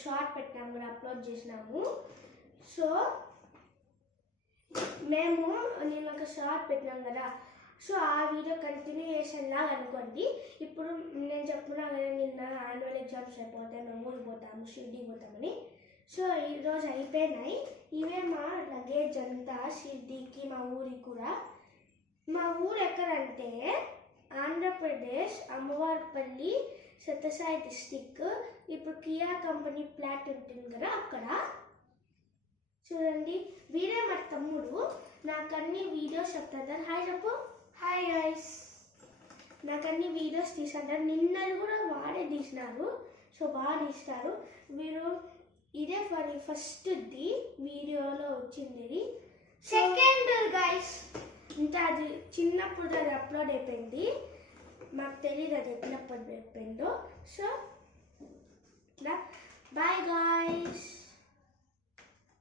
Short పెట్టినాము కూడా upload చేసినాము. సో నేను ఒక షార్ట్ పెట్టినాం కదా, సో ఆ వీడియో కంటిన్యూయేషన్ లాగా అనుకోండి. ఇప్పుడు నేను చెప్తున్నా కదా నిన్న యాన్యువల్ ఎగ్జామ్స్ అయిపోతాయి, మేము ఊరికి పోతాము, షిర్డీకి పోతామని. సో ఈరోజు అయిపోయినాయి. ఇవే మా లగేజ్ అంతా షిర్డీకి, మా ఊరికి కూడా. మా ఊరు ఎక్కడంటే ఆంధ్రప్రదేశ్ అమ్మవారిపల్లి సత్యసాయి డిస్టిక్. ఇప్పుడు కియా కంపెనీ ప్లాట్ ఉంటుంది కదా అక్కడ. చూడండి, వీడే మా తమ్ముడు. నాకు అన్ని వీడియోస్ చెప్తారు. హాయ్ చెప్పు. Hi guys. నాకు అన్ని వీడియోస్ తీసారు. నిన్నది కూడా వాడే తీసినారు. సో బాగా తీస్తారు వీరు. ఇదే ఫస్ట్ది వీడియోలో వచ్చింది. సెకండ్ గైస్ ఇంకా అది చిన్నప్పుడు అది అప్లోడ్ అయిపోయింది. మాకు తెలియదు అది ఎప్పుడు అయిపోయిందో. సో ఇట్లా బాయ్ గాయ్స్.